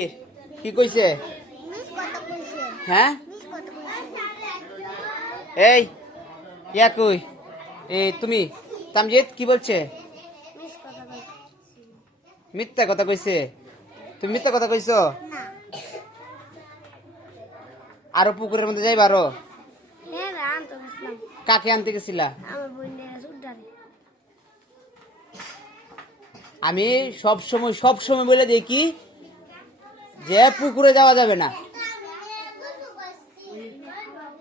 কি কইছে? হ্যাঁ এই ইয়া কই এই তুমি তামজিদ কি বলছে? মিথ্যা কথা কইছে। তুমি মিথ্যা কথা কইছো? আরো পুকুরের মধ্যে যাইবা আরো? কাকে আনতে গেছিলা? আমি সব সময় বলে দেখি যে পুকুরে যাওয়া যাবে না।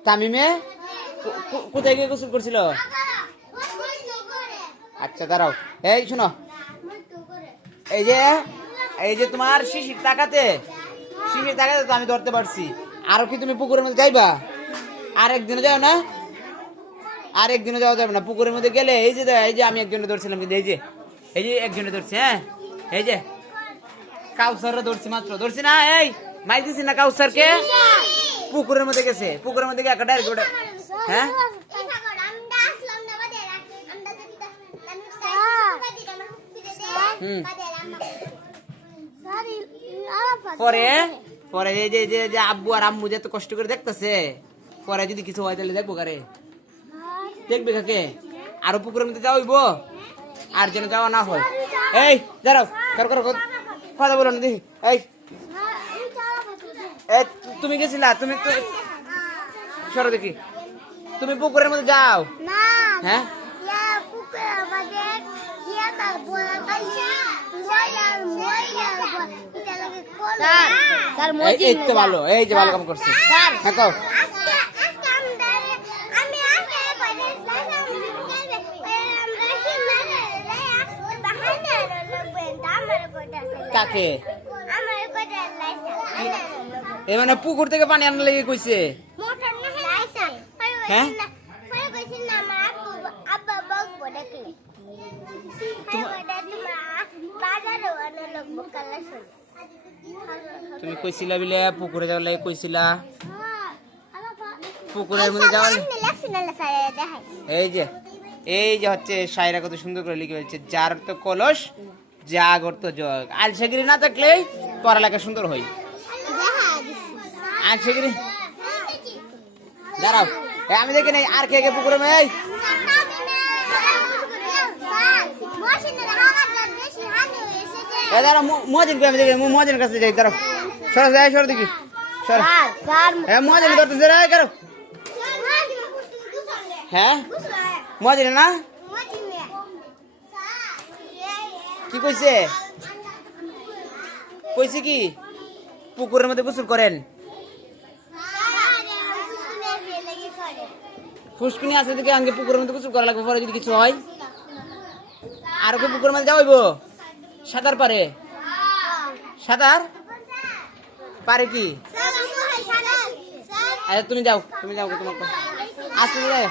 তামিমে কোথায় গিয়ে গোসল করছিল? আচ্ছা দাঁড়াও, এই শোনো, এই যে তোমার শিশির তাকাতে তো আমি ধরতে পারছি। আরো কি তুমি পুকুরের মধ্যে যাইবা? আর একদিনও যাও না? আর একদিনও যাওয়া যাবে না পুকুরের মধ্যে গেলে। এই যে আমি একজনে ধরছিলাম, কিন্তু এই যে একজনে ধরছি। হ্যাঁ এই যে কাউসার ধরছি, মাত্র ধরছি না, এই মাই দিছি না কাউসারকে। পুকুরের মধ্যে গেছে, পুকুরের মধ্যে গিয়ে ডাইরেক্ট ওটা। হ্যাঁ পরে পরে এই যে আব্বু আর আম্মু যে এত কষ্ট করে দেখতেছে, পরে যদি কিছু হয় তাহলে দেখবো কারে? দেখবে কাকে? আরো পুকুরের মধ্যে যাওয়া হইব, আর যেন যাওয়া না হয়। এই দাঁড়াও, কথা বলো না দেখি। এই তুমি গেছিলা? তুমি সরো দেখি, তুমি পুকুরের মধ্যে যাও। হ্যাঁ এই তো ভালো, এই যে ভালো কাম করছে। হ্যাঁ কও। কাকে? এ মানে পুকুর থেকে পানি আনার লেগে কইছে? হ্যাঁ তুমি কইছিলা বিলে পুকুরে যাওয়ার লাগে কইছিলা। পুকুরের মধ্যে যাওয়ার এই যে হচ্ছে শায়রা কত সুন্দর করে লিখে ফেলছে, যার তো কলস জাগর তো জগ। আলসাগিরি না থাকলেই পড়ালেখা সুন্দর হয়। আলসাগিরি দাঁড়াও, আমি দেখি নাই আর কে কে পুকুরে মেয়ে। দাঁড়া মহাজিন আমি দেখি, মহাজিনের কাছে যাই। দাঁড়াও, সর দেখি, সর। মহাজিন ধরতেছে রে, কারো। হ্যাঁ মহাজিন না কি কইছে? কইছে কি পুকুরের মধ্যে গোসল করেন? ফুসকুনি আছে দেখে আগে পুকুরের মধ্যে গোসল করা লাগবে, পরে যদি কিছু হয়। আর কি পুকুরের মধ্যে যাওয়াইব? সাঁতার পারে? সাঁতার পারে কি? আচ্ছা তুমি যাও তোমার আসতে যাও।